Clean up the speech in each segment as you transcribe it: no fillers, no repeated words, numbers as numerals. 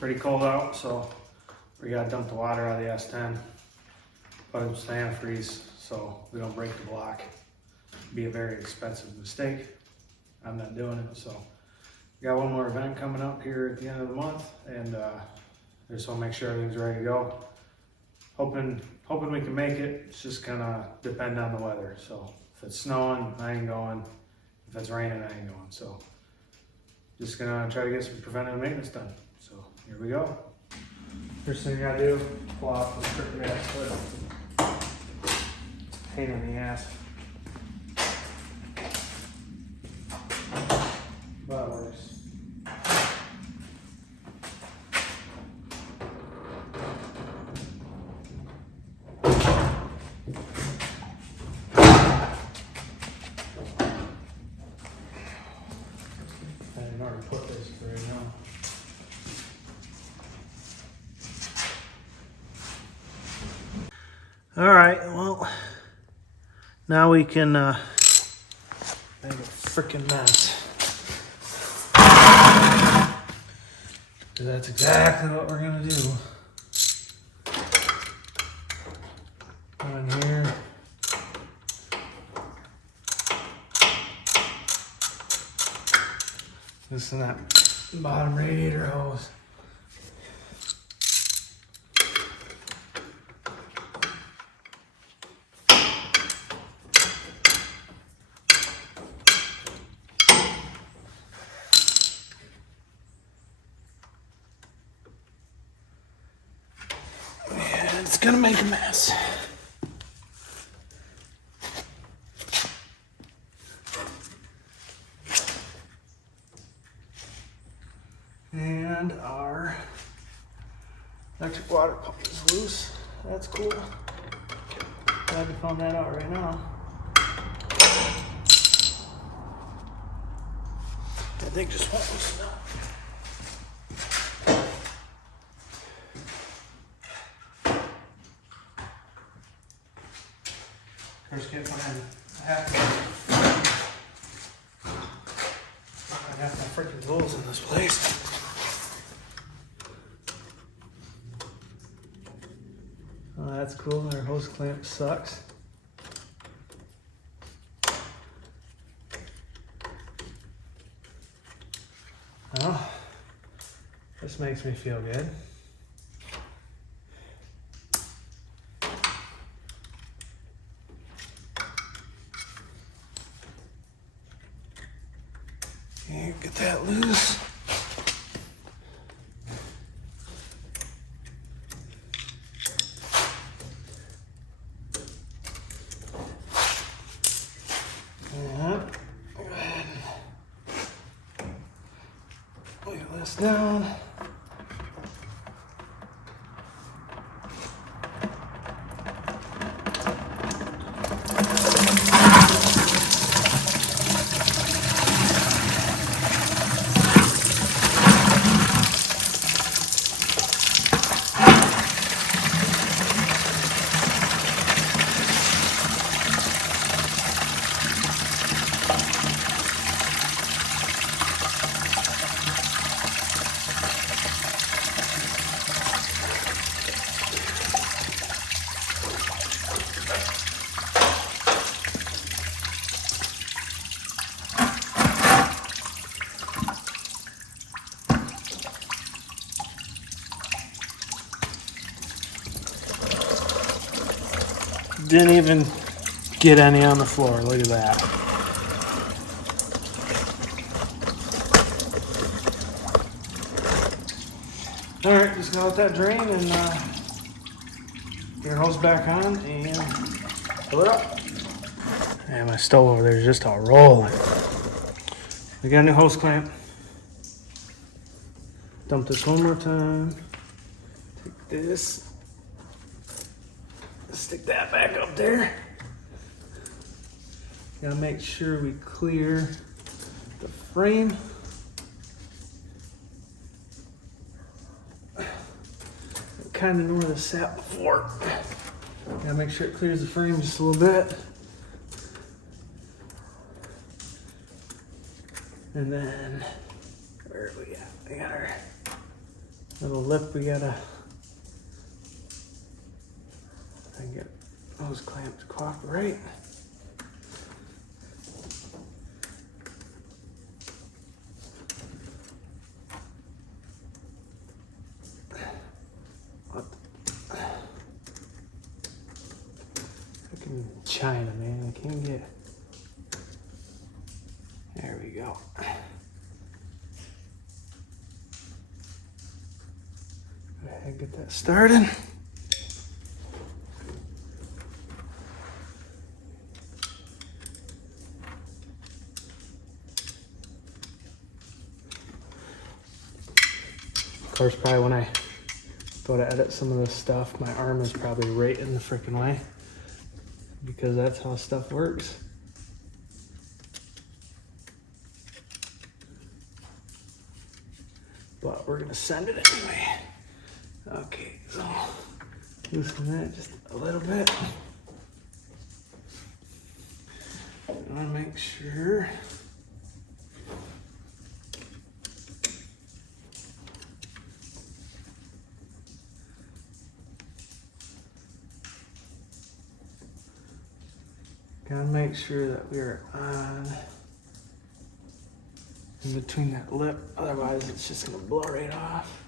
Pretty cold out, so we gotta dump the water out of the s-10. Put it in antifreeze so we don't break the block. It'd be a very expensive mistake. I'm not doing it, so. We got one more event coming up here at the end of the month, and I just wanna make sure everything's ready to go. Hoping we can make it. It's just gonna depend on the weather. So if it's snowing, I ain't going. If it's raining, I ain't going. So just gonna try to get some preventative maintenance done. So here we go. First thing you gotta do, pull off the strip gas hood. Pain in the ass. But it works. I didn't know where to put this right now. All right, well, now we can make a freaking mess. That's exactly what we're gonna do. On here. This and that bottom radiator hose. And it's gonna make a mess. And our electric water pump is loose. That's cool. Glad we found that out right now. That thing just won't loosen up. First, can't find half my freaking holes in this place. Oh, that's cool. Our hose clamp sucks. Oh, this makes me feel good. Okay, get that loose. This down. Didn't even get any on the floor. Look at that. All right, just gonna let that drain and get your hose back on and fill it up. And my stove over there is just all rolling. We got a new hose clamp. Dump this one more time. Take this. Stick that back up there. Gotta make sure we clear the frame. Kind of know where this sat before. Gotta make sure it clears the frame just a little bit. And then, where are we at? We got our little lip we gotta get those clamps to cooperate. Fucking China, man, I can't get. There we go. Go ahead and get that started. Of course, probably when I go to edit some of this stuff, my arm is probably right in the freaking way because that's how stuff works. But we're gonna send it anyway. Okay, so loosen that just a little bit. I wanna make sure. Gotta make sure that we're on in between that lip, otherwise it's just gonna blow right off.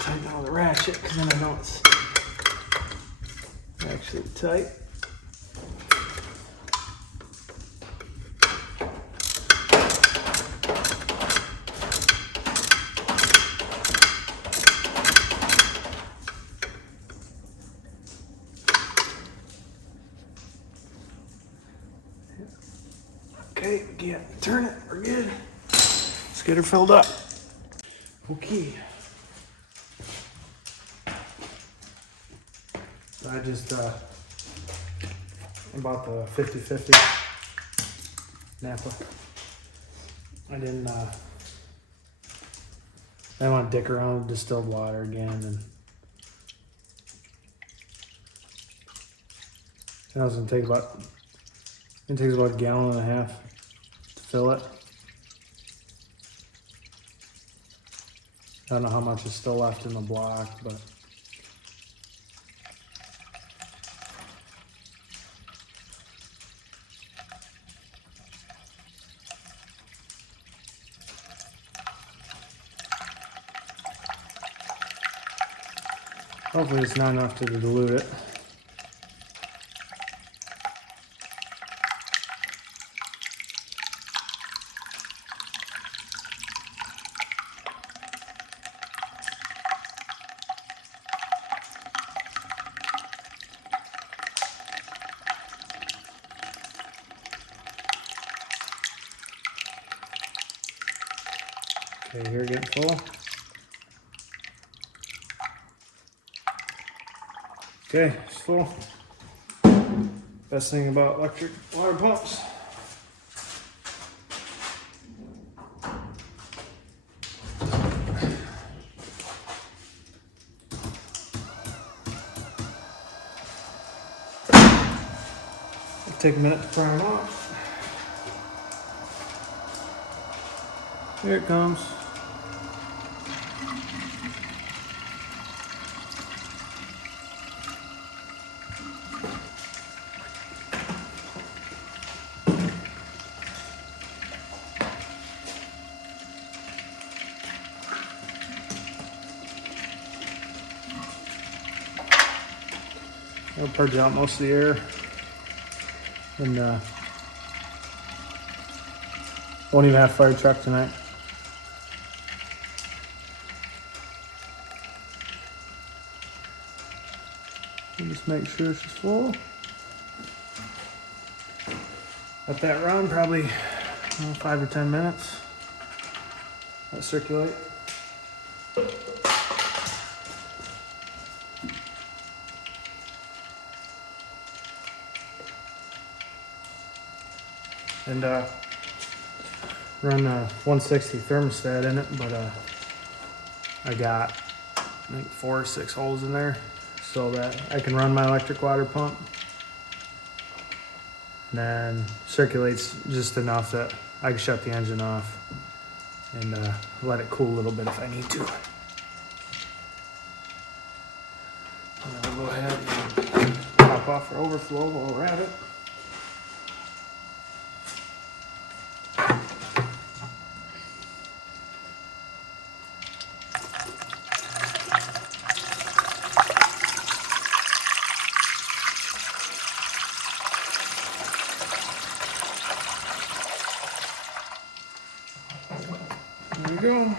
Tighten all the ratchet, because then I know it's actually tight. Okay, yeah, turn it, we're good. Let's get her filled up. Okay. So I just bought the 50/50 Napa. I didn't want to dick around with distilled water again, and I was gonna take about a gallon and a half to fill it. I don't know how much is still left in the block, but hopefully it's not enough to dilute it. Okay, here getting full. Okay, it's full. Best thing about electric water pumps. It'll take a minute to prime off. Here it comes. It'll purge out most of the air, and won't even have fire truck tonight. Just make sure she's full. Let that run probably 5 or 10 minutes. Let it circulate. and run a 160 thermostat in it, but I got I think 4 or 6 holes in there so that I can run my electric water pump. And then circulates just enough that I can shut the engine off and let it cool a little bit if I need to. And I'll go ahead and top off our overflow while we're at it. There we go.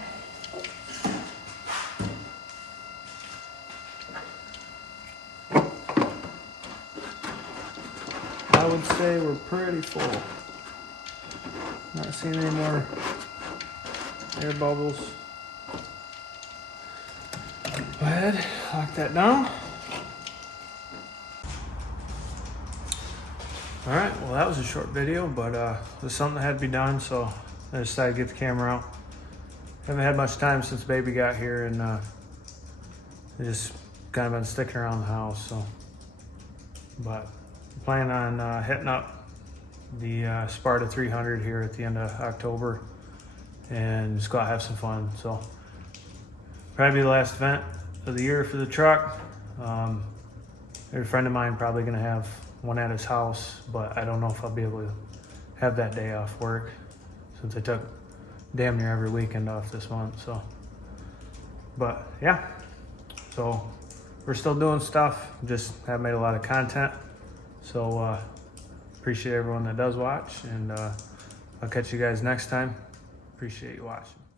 I would say we're pretty full. Not seeing any more air bubbles. Go ahead, lock that down. All right, well that was a short video, but it was something that had to be done, so I decided to get the camera out. Haven't had much time since baby got here, and I just kind of been sticking around the house, so. But plan on hitting up the Sparta 300 here at the end of October and just go out and have some fun. So probably the last event of the year for the truck. A friend of mine probably gonna have one at his house, but I don't know if I'll be able to have that day off work since I took damn near every weekend off this month. So, but yeah, so we're still doing stuff, just haven't made a lot of content. So appreciate everyone that does watch, and I'll catch you guys next time. Appreciate you watching.